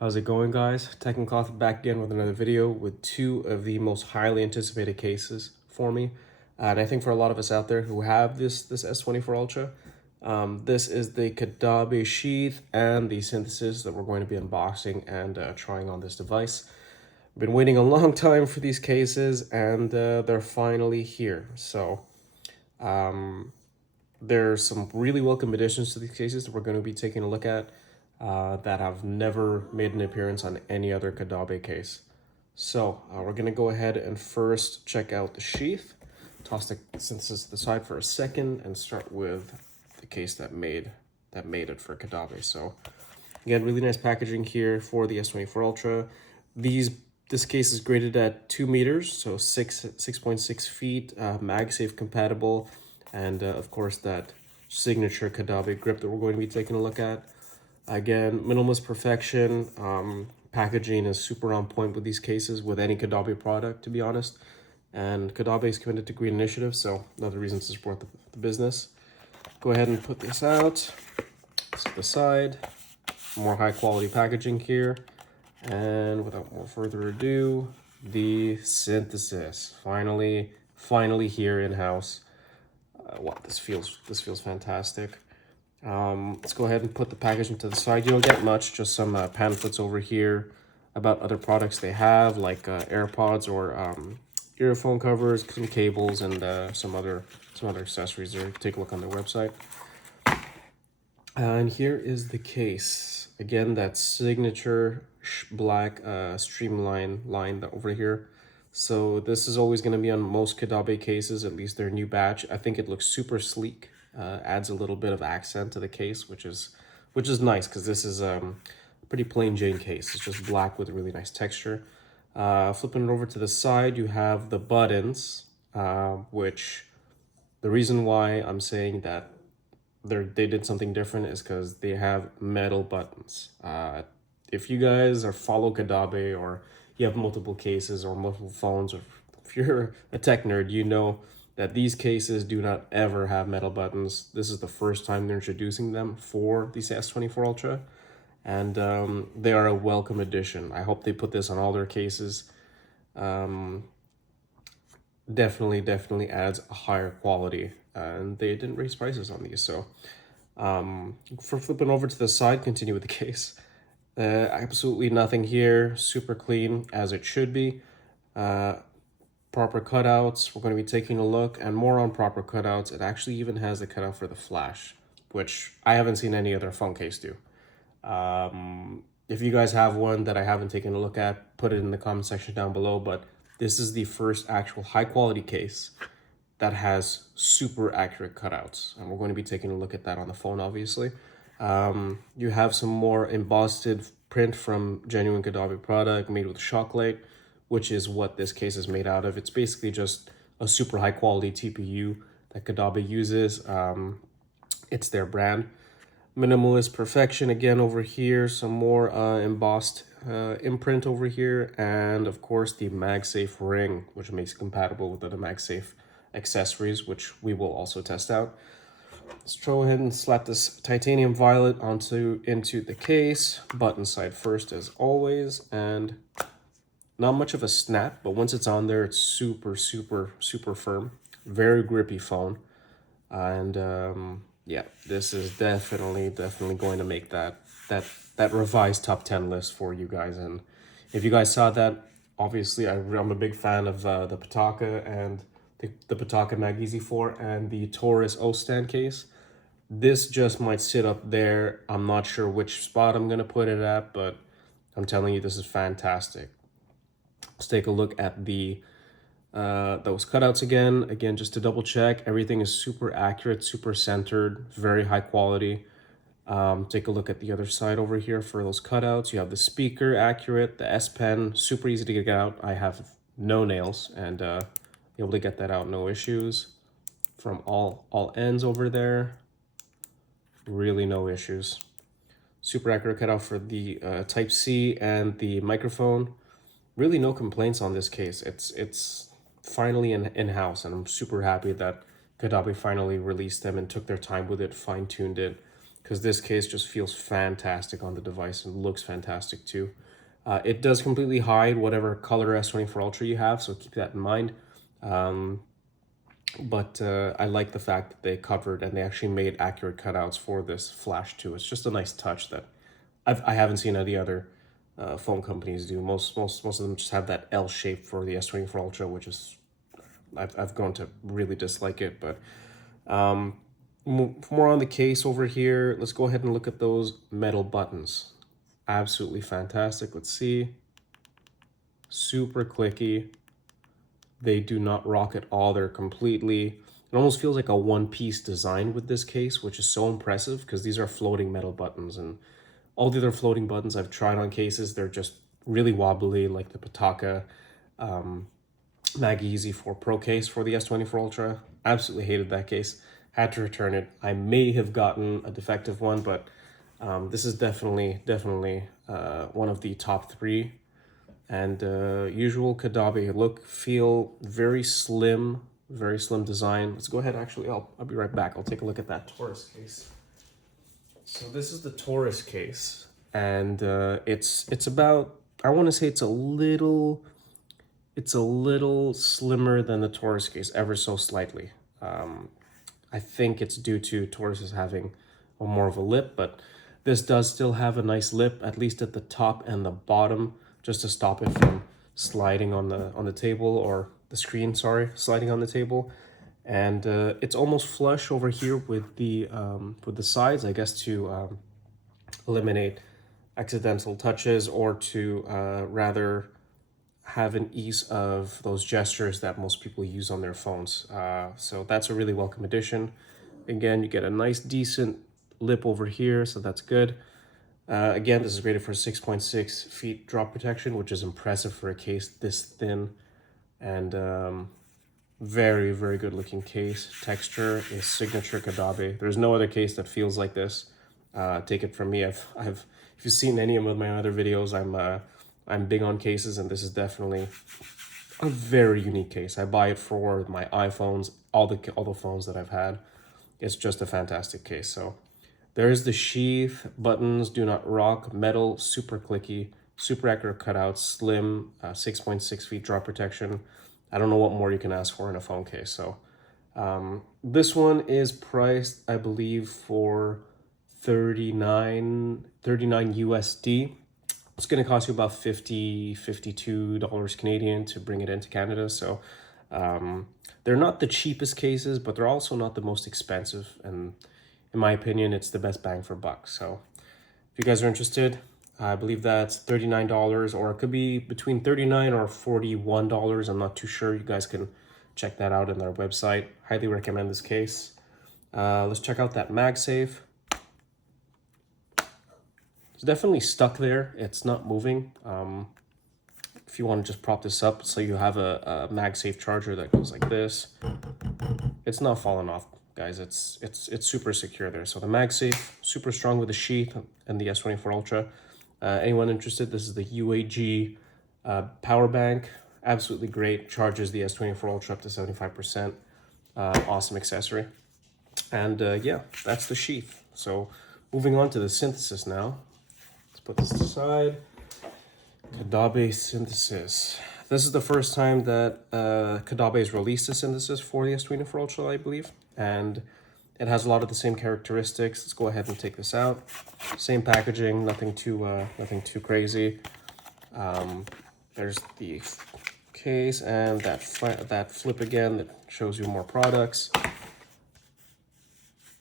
How's it going, guys? Tech and Cloth back again with another video with two of the most highly anticipated cases for me. And I think for a lot of us out there who have this S24 Ultra, this is the Caudabe Sheath and the Synthesis that we're going to be unboxing and trying on this device. I've been waiting a long time for these cases and they're finally here. So there's some really welcome additions to these cases that we're going to be taking a look at. That have never made an appearance on any other Kadabi case. So we're gonna go ahead and first check out the sheath, toss the Synthesis to the side for a second, and start with the case that made it for Kadabi. So again, really nice packaging here for the S24 Ultra. This case is graded at 2 meters, so 6.6 feet, MagSafe compatible, and of course that signature Kadabi grip that we're going to be taking a look at. Again, minimalist perfection. Packaging is super on point with these cases, with any Kadabi product, to be honest. And Kadabi is committed to green initiatives, so another reason to support the business. Go ahead and put this out. To the side. More high quality packaging here. And without more further ado, the Synthesis. Finally here in-house. Wow, this feels fantastic. Let's go ahead and put the packaging to the side. You don't get much, just some pamphlets over here about other products they have, like AirPods or earphone covers, some cables, and some other accessories there. Take a look on their website. And here is the case. Again, that signature black streamline line over here. So this is always going to be on most Kaudabe cases, at least their new batch. I think it looks super sleek. Adds a little bit of accent to the case, which is nice, because this is a pretty plain Jane case. It's just black with a really nice texture. Flipping it over to the side, you have the buttons, which the reason why I'm saying that they did something different is because they have metal buttons. If you guys follow Kaudabe, or you have multiple cases or multiple phones, or if you're a tech nerd, you know that these cases do not ever have metal buttons. This is the first time they're introducing them for the S24 Ultra, and they are a welcome addition. I hope they put this on all their cases. Definitely adds a higher quality, and they didn't raise prices on these. So for flipping over to the side, continue with the case. Absolutely nothing here, super clean as it should be. Proper cutouts, we're going to be taking a look, and more on proper cutouts. It actually even has a cutout for the flash, which I haven't seen any other phone case do. If you guys have one that I haven't taken a look at, put it in the comment section down below. But this is the first actual high quality case that has super accurate cutouts, and we're going to be taking a look at that on the phone, obviously. You have some more embossed print from genuine Kaudabe product made with Shocklite, which is what this case is made out of. It's basically just a super high quality TPU that Kaudabe uses. It's their brand. Minimalist perfection again over here. Some more embossed imprint over here. And of course the MagSafe ring, which makes it compatible with other MagSafe accessories, which we will also test out. Let's go ahead and slap this titanium violet into the case. Button side first as always, and not much of a snap, but once it's on there, it's super firm. Very grippy phone. And yeah, this is definitely going to make that revised top 10 list for you guys. And if you guys saw that, obviously I'm a big fan of the Pitaka and the Pitaka Mag Easy 4 and the Taurus O-stand case. This just might sit up there. I'm not sure which spot I'm going to put it at, but I'm telling you, this is fantastic. Let's take a look at those cutouts again, just to double check. Everything is super accurate, super centered, very high quality. Take a look at the other side over here for those cutouts. You have the speaker accurate, the S Pen, super easy to get out. I have no nails, and able to get that out, no issues. From all ends over there, really no issues. Super accurate cutout for the Type C and the microphone. Really no complaints on this case. It's finally in-house, and I'm super happy that Kaudabe finally released them and took their time with it, fine-tuned it, because this case just feels fantastic on the device and looks fantastic too. It does completely hide whatever color S24 Ultra you have, so keep that in mind. But I like the fact that they covered and they actually made accurate cutouts for this flash too. It's just a nice touch that I haven't seen any other phone companies do. Most of them just have that L shape for the S24 Ultra, which is I've grown to really dislike it. But more on the case over here. Let's go ahead and look at those metal buttons. Absolutely fantastic. Let's see. Super clicky. They do not rock at all. They're completely, it almost feels like a one-piece design with this case, which is so impressive because these are floating metal buttons, and all the other floating buttons I've tried on cases, they're just really wobbly, like the Pitaka Mag Easy 4 Pro case for the S24 Ultra. Absolutely hated that case. Had to return it. I may have gotten a defective one, but this is definitely one of the top 3. And usual Kadabi look, feel, very slim design. Let's go ahead, actually, I'll be right back. I'll take a look at that Taurus case. So this is the Taurus case, and it's about, I want to say it's a little slimmer than the Taurus case, ever so slightly. I think it's due to Taurus having more of a lip, but this does still have a nice lip, at least at the top and the bottom, just to stop it from sliding on the table, or the screen, sorry, sliding on the table. And it's almost flush over here with the sides, I guess, to eliminate accidental touches, or to rather have an ease of those gestures that most people use on their phones. So that's a really welcome addition. Again, you get a nice decent lip over here, so that's good. Again, this is rated for 6.6 feet drop protection, which is impressive for a case this thin. And very, very good looking case. Texture is signature Kadabe. There's no other case that feels like this. Take it from me. If you've seen any of my other videos, I'm big on cases, and this is definitely a very unique case. I buy it for my iPhones, all the phones that I've had. It's just a fantastic case. So there's the sheath, buttons, do not rock, metal, super clicky, super accurate cutouts, slim, 6.6 feet drop protection. I don't know what more you can ask for in a phone case. So this one is priced, I believe, for $39 USD. It's going to cost you about $52 Canadian to bring it into Canada. So they're not the cheapest cases, but they're also not the most expensive. And in my opinion, it's the best bang for buck. So if you guys are interested, I believe that's $39, or it could be between $39 or $41. I'm not too sure. You guys can check that out on their website. Highly recommend this case. Let's check out that MagSafe. It's definitely stuck there. It's not moving. If you want to just prop this up so you have a MagSafe charger that goes like this, it's not falling off, guys. It's super secure there. So the MagSafe, super strong with the sheath and the S24 Ultra. Anyone interested, this is the UAG power bank. Absolutely great. Charges the S24 Ultra up to 75%. Awesome accessory. And yeah, that's the sheath. So moving on to the Synthesis now. Let's put this aside. Caudabe Synthesis. This is the first time that Caudabe has released a Synthesis for the S24 Ultra, I believe. And it has a lot of the same characteristics. Let's go ahead and take this out. Same packaging, nothing too crazy. There's the case and that flip again that shows you more products.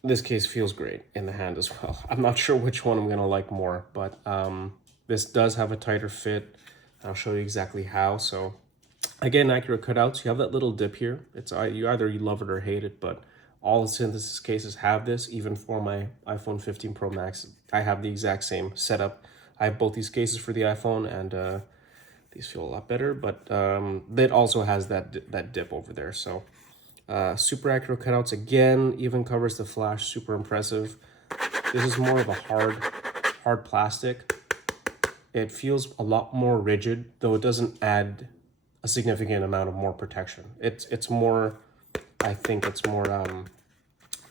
This case feels great in the hand as well. I'm not sure which one I'm gonna like more, but this does have a tighter fit. I'll show you exactly how. So again, accurate cutouts. You have that little dip here. It's either you love it or hate it, but all the Synthesis cases have this. Even for my iPhone 15 Pro Max, I have the exact same setup. I have both these cases for the iPhone, and these feel a lot better, but it also has that dip over there. So super accurate cutouts again, even covers the flash, super impressive. This is more of a hard plastic. It feels a lot more rigid, though it doesn't add a significant amount of more protection. It's more, I think it's more,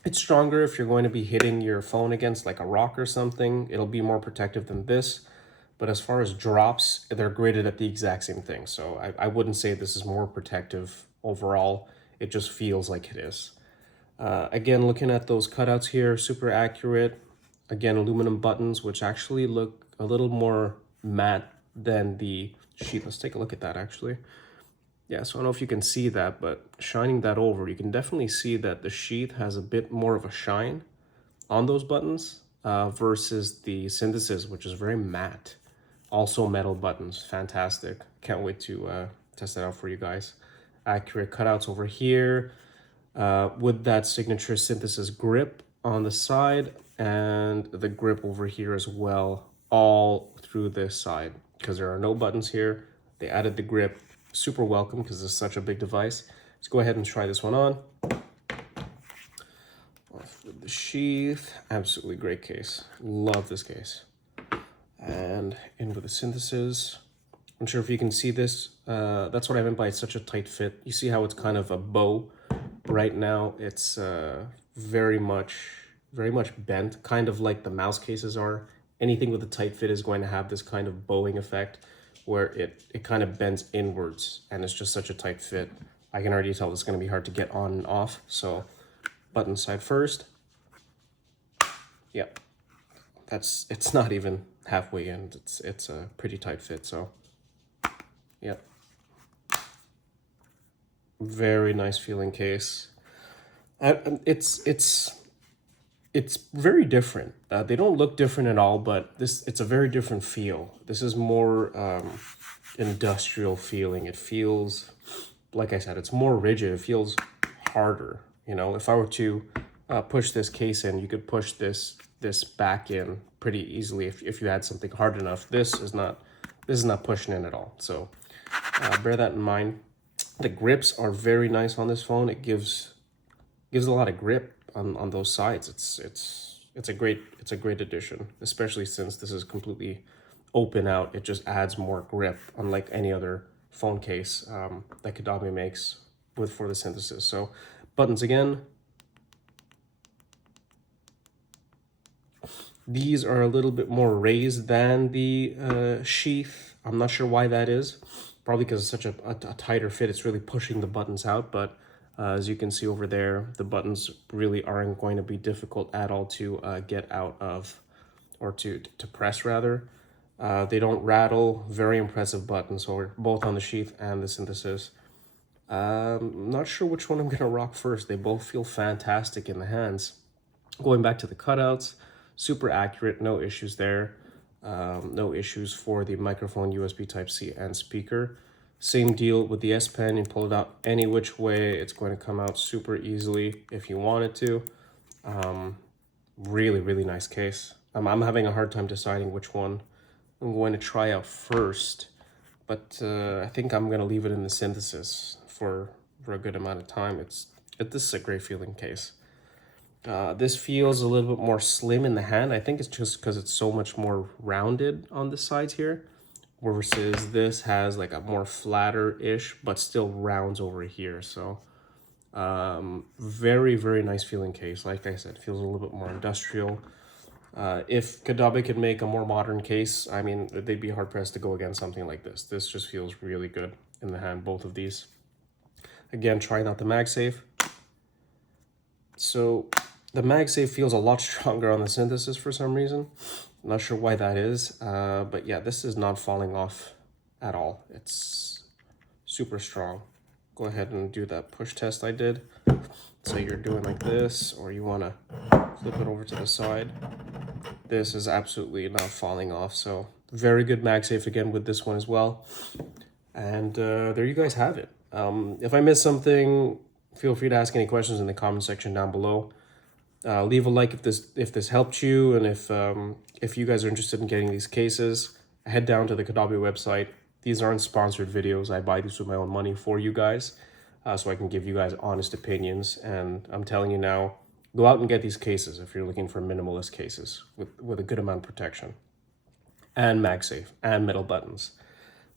It's stronger if you're going to be hitting your phone against like a rock or something. It'll be more protective than this. But as far as drops, they're graded at the exact same thing. So I wouldn't say this is more protective overall. It just feels like it is. Again, looking at those cutouts here, super accurate. Again, aluminum buttons, which actually look a little more matte than the sheath. Let's take a look at that actually. Yeah, so I don't know if you can see that, but shining that over, you can definitely see that the sheath has a bit more of a shine on those buttons versus the Synthesis, which is very matte. Also metal buttons, fantastic. Can't wait to test that out for you guys. Accurate cutouts over here with that signature Synthesis grip on the side and the grip over here as well, all through this side because there are no buttons here. They added the grip. Super welcome because it's such a big device. Let's go ahead and try this one on. Off with the sheath. Absolutely great case. Love this case. And in with the Synthesis. I'm sure if you can see this. That's what I meant by it's such a tight fit. You see how it's kind of a bow right now. It's very much bent, kind of like the mouse cases are. Anything with a tight fit is going to have this kind of bowing effect where it kind of bends inwards and it's just such a tight fit. I can already tell it's going to be hard to get on and off. So button side first. Yeah, it's not even halfway in. It's a pretty tight fit. So yeah, very nice feeling case. It's very different. They don't look different at all, but it's a very different feel. This is more industrial feeling. It feels, like I said, it's more rigid. It feels harder. You know, if I were to push this case in, you could push this back in pretty easily if you had something hard enough. This is not pushing in at all. So bear that in mind. The grips are very nice on this phone. It gives a lot of grip on those sides. It's a great addition, especially since this is completely open out. It just adds more grip, unlike any other phone case that Kadabi makes for the Synthesis. So buttons again. These are a little bit more raised than the Sheath. I'm not sure why that is. Probably because it's such a tighter fit. It's really pushing the buttons out, but as you can see over there, the buttons really aren't going to be difficult at all to get out of, or to press rather. They don't rattle. Very impressive buttons, so both on the Sheath and the Synthesis. Not sure which one I'm gonna rock first. They both feel fantastic in the hands. Going back to the cutouts, super accurate, no issues there. No issues for the microphone, USB Type-C, and speaker. Same deal with the S Pen. You pull it out any which way, it's going to come out super easily if you want it to. Really nice case. I'm having a hard time deciding which one I'm going to try out first, but I think I'm going to leave it in the Synthesis for a good amount of time. This is a great feeling case. This feels a little bit more slim in the hand. I think it's just because it's so much more rounded on the sides here, versus this has like a more flatter-ish, but still rounds over here. So very nice feeling case. Like I said, feels a little bit more industrial. If Kadabi could make a more modern case, I mean, they'd be hard-pressed to go against something like this. This just feels really good in the hand, both of these. Again, trying out the MagSafe. So the MagSafe feels a lot stronger on the Synthesis for some reason. Not sure why that is, but yeah, this is not falling off at all. It's super strong. Go ahead and do that push test I did. Say you're doing like this, or you want to flip it over to the side. This is absolutely not falling off. So very good MagSafe again with this one as well. And there you guys have it. If I missed something, feel free to ask any questions in the comment section down below. Leave a like if this helped you, and if you guys are interested in getting these cases, head down to the Kaudabe website. These aren't sponsored videos. I buy these with my own money for you guys, so I can give you guys honest opinions. And I'm telling you now, go out and get these cases if you're looking for minimalist cases with a good amount of protection, and MagSafe and metal buttons.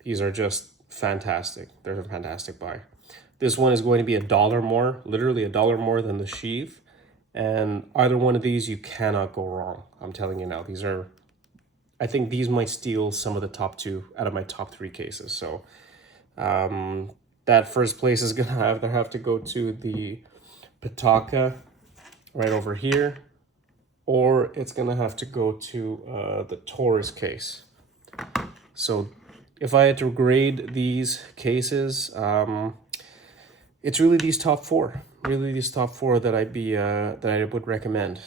These are just fantastic. They're a fantastic buy. This one is going to be $1 more, literally $1 more than the Sheath. And either one of these, you cannot go wrong. I'm telling you now, I think these might steal some of the top 2 out of my top 3 cases. So that first place is gonna either have to go to the Pitaka right over here, or it's gonna have to go to the Taurus case. So if I had to grade these cases, it's really these top 4. Really these top 4 that I would recommend.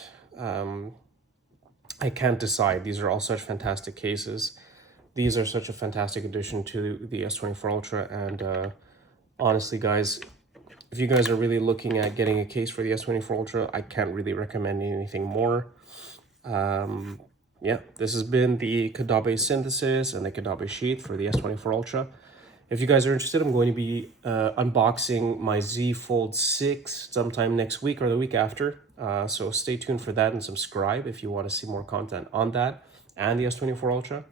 I can't decide. These are all such fantastic cases. These are such a fantastic addition to the S24 Ultra, and honestly, guys, if you guys are really looking at getting a case for the S24 Ultra, I can't really recommend anything more. Yeah, this has been the Caudabe Synthesis and the Kadabi Sheath for the S24 Ultra. If you guys are interested, I'm going to be unboxing my Z Fold 6 sometime next week or the week after. So stay tuned for that and subscribe if you want to see more content on that and the S24 Ultra.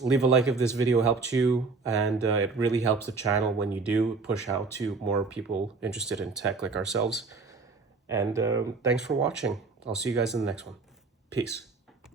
Leave a like if this video helped you, and it really helps the channel when you do push out to more people interested in tech like ourselves. And thanks for watching. I'll see you guys in the next one. Peace.